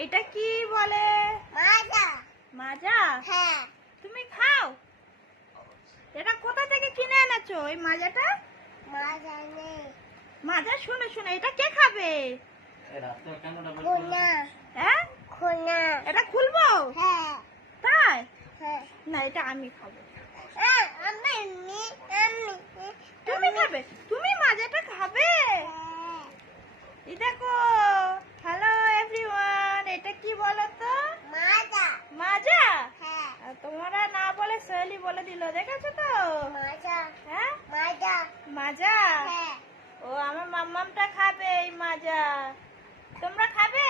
এটা কি বলে? মাজা। মাজা? হ্যাঁ। তুমি খাও? এটা কোথা থেকে কিনে এনেছো এই মাজাটা? মাজা নেই। মাজা শুনে শুনে এটা কে খাবে? খুনা। হ্যাঁ, খুনা। এটা খুলবো? হ্যাঁ। তাই হ্যাঁ। না, এটা আমি খাবো। আমি তুমি খাবে? তুমি মাজাটা খাবে? হ্যাঁ। এই দেখো, হ্যালো এভরিওয়ান, এটা কি বলো তো? মাজা। মাজা? হ্যাঁ। আর তোমরা না বলে সোহেলি বলে দিল, দেখেছো তো? মাজা। হ্যাঁ, মাজা। মাজা। হ্যাঁ। ও আমার মাম্মামটা খাবে এই মাজা। তোমরা খাবে?